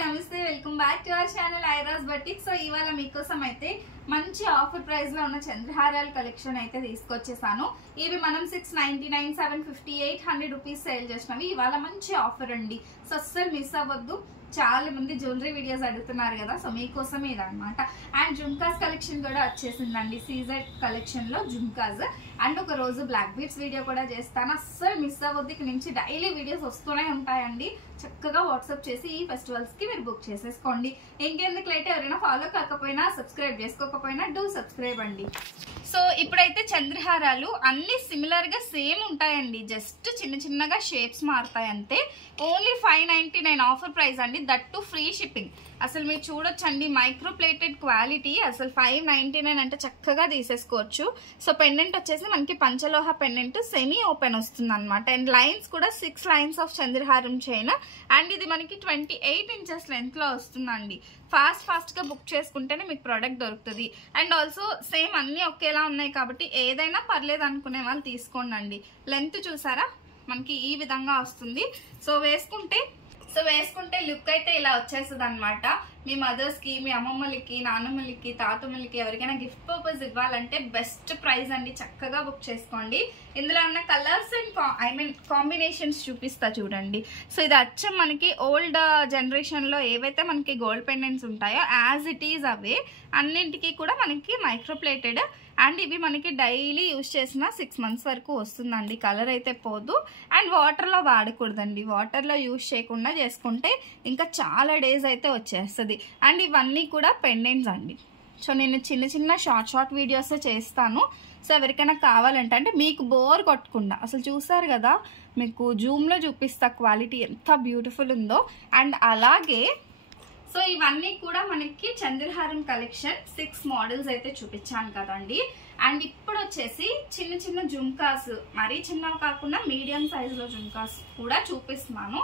నమస్తే welcome back to our channel ఐరాస్ బటిక్. సో ఇవాళ మీకోసం అయితే మంచి ఆఫర్ ప్రైస్ లో ఉన్న చంద్రహారాల కలెక్షన్ అయితే తీసుకొచ్చేసాను. ఇవి మనం 699, 750, 800 రూపీస్ సేల్ చేసినవి. ఇవాళ మంచి ఆఫర్ అండి, సో అస్సలు మిస్ అవ్వద్దు. చాలా మంది జ్యువెలరీ వీడియోస్ అడుగుతున్నారు కదా, సో మీకోసమే ఇదన్నమాట. అండ్ జుమ్కాస్ కలెక్షన్ కూడా వచ్చేసిందండి, సీజెడ్ కలెక్షన్ లో జుమ్కాస్. అండ్ ఒక రోజు బ్లాక్ బీడ్స్ వీడియో కూడా చేస్తాను, అస్సలు మిస్ అవ్వద్దు. ఇక నుంచి డైలీ వీడియోస్ వస్తూనే ఉంటాయండి. చక్కగా వాట్సాప్ చేసి ఈ ఫెస్టివల్స్ కి మీరు బుక్ చేసేసుకోండి. ఇంకెందుకు లేట్, ఎవరైనా ఫాలో కాకపోయినా సబ్స్క్రైబ్ చేసుకోకపోయినా డూ సబ్స్క్రైబ్ అండి. సో ఇప్పుడైతే చంద్రహారాలు అన్ని సిమిలర్ గా సేమ్ ఉంటాయండి, జస్ట్ చిన్న చిన్నగా షేప్స్ మారుతాయి అంతే. ఓన్లీ 599 ఆఫర్ ప్రైస్ అండి, దట్ టు ఫ్రీ షిప్పింగ్. అసలు మీరు చూడొచ్చండి, మైక్రో ప్లేటెడ్ క్వాలిటీ. అసలు 599 అంటే చక్కగా తీసేసుకోవచ్చు. సో పెండెంట్ వచ్చేసి మనకి పంచలోహ పెండెంట్ సెమీ ఓపెన్ వస్తుంది అనమాట. అండ్ లైన్స్ కూడా 6 లైన్స్ ఆఫ్ చంద్రహారం చైన్. అండ్ ఇది మనకి 28 ఇంచెస్ లెంత్ లో వస్తుందండి. ఫాస్ట్ గా బుక్ చేసుకుంటేనే మీకు ప్రోడక్ట్ దొరుకుతుంది. అండ్ ఆల్సో సేమ్ అన్ని ఒకేలా ఉన్నాయి కాబట్టి ఏదైనా పర్లేదు అనుకునే వాళ్ళు తీసుకోండి. లెంత్ చూసారా, మనకి ఈ విధంగా వస్తుంది. సో వేసుకుంటే లుక్ అయితే ఇలా వచ్చేస్తుంది అనమాట. మీ మదర్స్ కి, మీ అమ్మమ్మలకి, నాన్నమ్మలకి, తాతమ్మలకి ఎవరికైనా గిఫ్ట్ పర్పస్ ఇవ్వాలంటే బెస్ట్ ప్రైస్ అండి, చక్కగా బుక్ చేసుకోండి. ఇందులో ఉన్న కలర్స్ అండ్ కాంబినేషన్స్ చూపిస్తా చూడండి. సో ఇది అచ్చం మనకి ఓల్డ్ జనరేషన్ లో ఏవైతే మనకి గోల్డ్ పెండెంట్స్ ఉంటాయో యాజ్ ఇట్ ఈజ్ అవే అన్నింటికి కూడా మనకి మైక్రో ప్లేటెడ్. అండ్ ఇవి మనకి డైలీ యూజ్ చేసిన 6 మంత్స్ వరకు వస్తుందండి, కలర్ అయితే పోదు. అండ్ వాటర్లో వాడకూడదండి, వాటర్లో యూజ్ చేయకుండా చేసుకుంటే ఇంకా చాలా డేస్ అయితే వచ్చేస్తుంది. అండ్ ఇవన్నీ కూడా పెండెంట్స్ అండి. సో నేను చిన్న షార్ట్ వీడియోస్ చేస్తాను. సో ఎవరికైనా కావాలంటే, అంటే మీకు బోర్ కొట్టకుండా, అసలు చూసారు కదా, మీకు జూమ్లో చూపిస్తా క్వాలిటీ ఎంత బ్యూటిఫుల్ ఉందో. అండ్ అలాగే సో ఇవన్నీ కూడా మనకి చంద్రహారం కలెక్షన్ 6 మోడల్స్ అయితే చూపించాను కదండి. అండ్ ఇప్పుడు వచ్చేసి చిన్న జుమ్కాస్, మరీ చిన్నవి కాకుండా మీడియం సైజులో జుమ్కాస్ కూడా చూపిస్తున్నాను.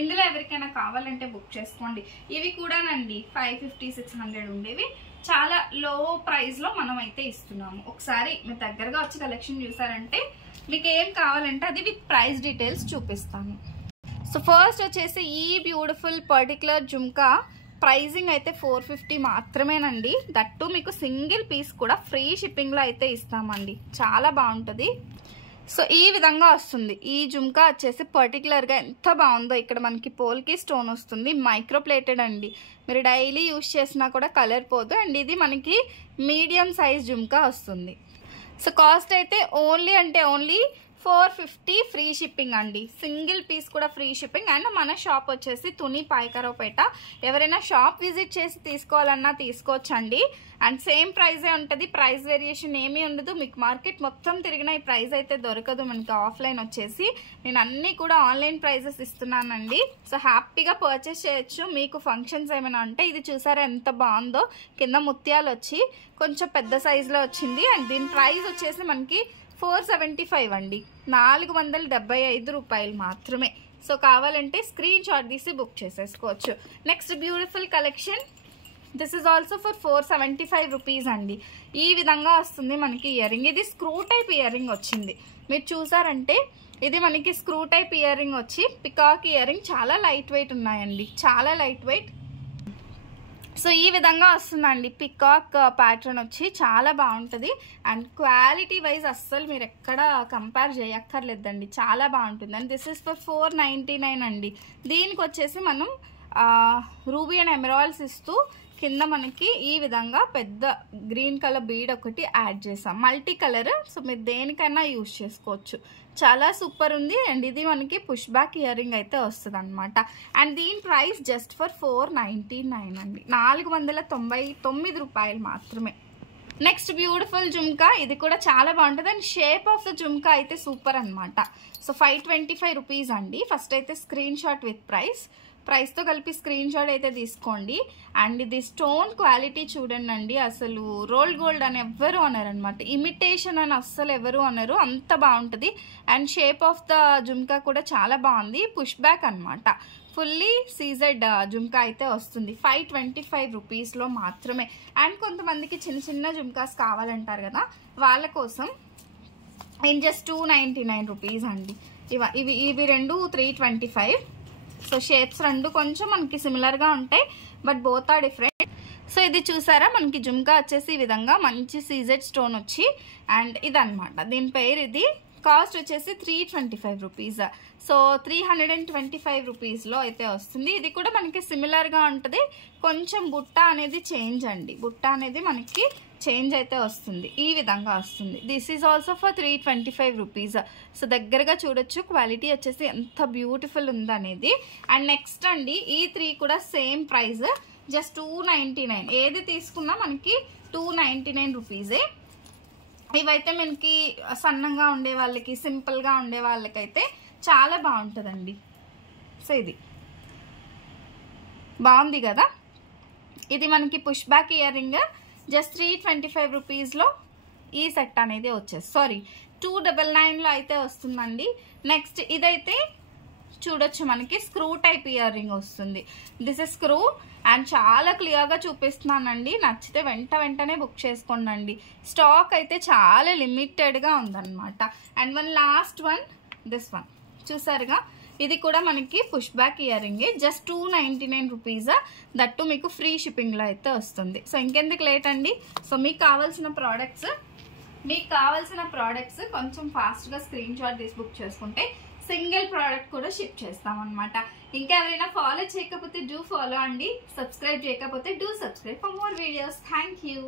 ఇందులో ఎవరికైనా కావాలంటే బుక్ చేసుకోండి. ఇవి కూడానండి 550, 600 ఉండేవి, చాలా లో ప్రైస్ లో మనం అయితే ఇస్తున్నాము. ఒకసారి మీ దగ్గరగా వచ్చి కలెక్షన్ చూసారంటే మీకు ఏం కావాలంటే అది విత్ ప్రైస్ డీటెయిల్స్ చూపిస్తాను. సో ఫస్ట్ వచ్చేసి ఈ బ్యూటిఫుల్ పర్టికులర్ జుమ్కా ప్రైజింగ్ అయితే 450 మాత్రమేనండి. దట్టు మీకు సింగిల్ పీస్ కూడా ఫ్రీ షిప్పింగ్లో అయితే ఇస్తామండి, చాలా బాగుంటుంది. సో ఈ విధంగా వస్తుంది ఈ జుమ్కా వచ్చేసి. పర్టికులర్గా ఎంత బాగుందో, ఇక్కడ మనకి పోల్కి స్టోన్ వస్తుంది, మైక్రో ప్లేటెడ్ అండి. మీరు డైలీ యూజ్ చేసినా కూడా కలర్ పోదు. అండ్ ఇది మనకి మీడియం సైజ్ జుమ్కా వస్తుంది. సో కాస్ట్ అయితే ఓన్లీ 450 ఫ్రీ షిప్పింగ్ అండి, సింగిల్ పీస్ కూడా ఫ్రీ షిప్పింగ్. అండ్ మన షాప్ వచ్చేసి తుని పాయకరావుపేట. ఎవరైనా షాప్ విజిట్ చేసి తీసుకోవాలన్నా తీసుకోవచ్చండి. అండ్ సేమ్ ప్రైజే ఉంటుంది, ప్రైస్ వేరియేషన్ ఏమీ ఉండదు. మీకు మార్కెట్ మొత్తం తిరిగిన ఈ ప్రైస్ అయితే దొరకదు మనకి. ఆఫ్లైన్ వచ్చేసి నేను అన్నీ కూడా ఆన్లైన్ ప్రైజెస్ ఇస్తున్నానండి. సో హ్యాపీగా పర్చేస్ చేయొచ్చు. మీకు ఫంక్షన్స్ ఏమైనా ఉంటే, ఇది చూసారా ఎంత బాగుందో, కింద ముత్యాలు వచ్చి కొంచెం పెద్ద సైజులో వచ్చింది. అండ్ దీని ప్రైస్ వచ్చేసి మనకి 475 అండి, 475 రూపాయలు మాత్రమే. సో కావాలంటే స్క్రీన్ షాట్ తీసి బుక్ చేసేసుకోవచ్చు. Next beautiful collection, this is also for 475 rupees అండి. ఈ విధంగా వస్తుంది మనకి ఇయర్ రింగ్. ఇది స్క్రూ టైప్ ఇయర్ రింగ్ వచ్చింది. మీరు చూసారంటే ఇది మనకి స్క్రూ టైప్ ఇయర్ రింగ్ వచ్చి పికాక్ ఇయర్ రింగ్. చాలా లైట్ వెయిట్ ఉన్నాయండి, చాలా లైట్ వెయిట్. సో ఈ విధంగా వస్తుందండి, పికాక్ ప్యాటర్న్ వచ్చి చాలా బాగుంటుంది. అండ్ క్వాలిటీ వైజ్ అస్సలు మీరు ఎక్కడ కంపేర్ చేయక్కర్లేదండి, చాలా బాగుంటుంది. అండ్ దిస్ ఇస్ ఫర్ 499 అండి. దీనికి వచ్చేసి మనం రూబీ అండ్ ఎమరాల్డ్స్ ఇస్తూ కింద మనకి ఈ విధంగా పెద్ద గ్రీన్ కలర్ బీడ్ ఒకటి యాడ్ చేసాం, మల్టీ కలర్. సో మీరు దేనికైనా యూజ్ చేసుకోవచ్చు, చాలా సూపర్ ఉంది. అండ్ ఇది మనకి పుష్ బ్యాక్ ఇయర్ రింగ్ అయితే వస్తుంది అనమాట. అండ్ దీని ప్రైస్ జస్ట్ ఫర్ 499 అండి, 499 రూపాయలు మాత్రమే. నెక్స్ట్ బ్యూటిఫుల్ జుమ్కా, ఇది కూడా చాలా బాగుంటుంది. And shape of the jhumka అయితే సూపర్ అనమాట. సో 525 రూపీస్ అండి. ఫస్ట్ అయితే స్క్రీన్ షాట్ విత్ ప్రైస్తో కలిపి స్క్రీన్ షాట్ అయితే తీసుకోండి. అండ్ ఇది స్టోన్ క్వాలిటీ చూడండి అండి, అసలు రోల్డ్ గోల్డ్ అని ఎవ్వరు అనరనమాట, ఇమిటేషన్ అని అస్సలు ఎవరు అనరు, అంత బాగుంటుంది. And shape of the jhumka కూడా చాలా బాగుంది, పుష్ బ్యాక్ అనమాట. ఫుల్లీ సీజెడ్ జుమ్కా అయితే వస్తుంది 525 రూపీస్లో మాత్రమే. అండ్ కొంతమందికి చిన్న జుమ్కాస్ కావాలంటారు కదా, వాళ్ళ కోసం జస్ట్ 299 రూపీస్ అండి. ఇవి రెండు 325. సో షేప్స్ రెండు కొంచెం మనకి సిమిలర్గా ఉంటాయి, but both are different. So ఇది చూసారా, మనకి జుమ్కా వచ్చేసి ఈ విధంగా మంచి సీజెడ్ స్టోన్ వచ్చి, అండ్ ఇదనమాట దీని పేరు. ఇది కాస్ట్ వచ్చేసి 325 రూపీస్. సో 325 రూపీస్లో అయితే వస్తుంది. ఇది కూడా మనకి సిమిలర్గా ఉంటుంది, కొంచెం బుట్ట అనేది చేంజ్ అండి, బుట్ట అనేది మనకి చేంజ్ అయితే వస్తుంది, ఈ విధంగా వస్తుంది. This is also for 325 rupees. So దగ్గరగా చూడొచ్చు, క్వాలిటీ వచ్చేసి ఎంత బ్యూటిఫుల్ ఉందనేది. అండ్ నెక్స్ట్ అండి, ఈ 3 కూడా సేమ్ ప్రైస్, జస్ట్ 299. ఏది తీసుకున్నా మనకి 299 రూపీసే. ఇవైతే మనకి సన్నంగా ఉండే వాళ్ళకి, సింపుల్గా ఉండే వాళ్ళకైతే చాలా బాగుంటుందండి. సో ఇది బాగుంది కదా. ఇది మనకి push back ear ring, just 325 రూపీస్లో ఈ సెట్ అనేది వచ్చేసి, సారీ 299లో అయితే వస్తుందండి. నెక్స్ట్ ఇదైతే చూడొచ్చు, మనకి స్క్రూ టైప్ ఇయర్ రింగ్ వస్తుంది. దిస్ ఇస్ స్క్రూ, అండ్ చాలా క్లియర్గా చూపిస్తున్నానండి. నచ్చితే వెంటనే బుక్ చేసుకోండి. స్టాక్ అయితే చాలా లిమిటెడ్గా ఉందన్నమాట. And one last one, this one చూసారుగా, ఇది కూడా మనకి push back ear ring, just 299 rupees. That మీకు ఫ్రీ షిప్పింగ్లో అయితే వస్తుంది. సో ఇంకెందుకు లేట్ అండి. సో మీకు కావాల్సిన ప్రోడక్ట్స్ కొంచెం ఫాస్ట్గా స్క్రీన్ షాట్ తీసి బుక్ చేసుకుంటే సింగిల్ ప్రోడక్ట్ కూడా షిప్ చేస్తామన్నమాట. ఇంకా ఎవరైనా ఫాలో చేయకపోతే డూ ఫాలో అండి, సబ్స్క్రైబ్ చేయకపోతే do subscribe for more videos. Thank you.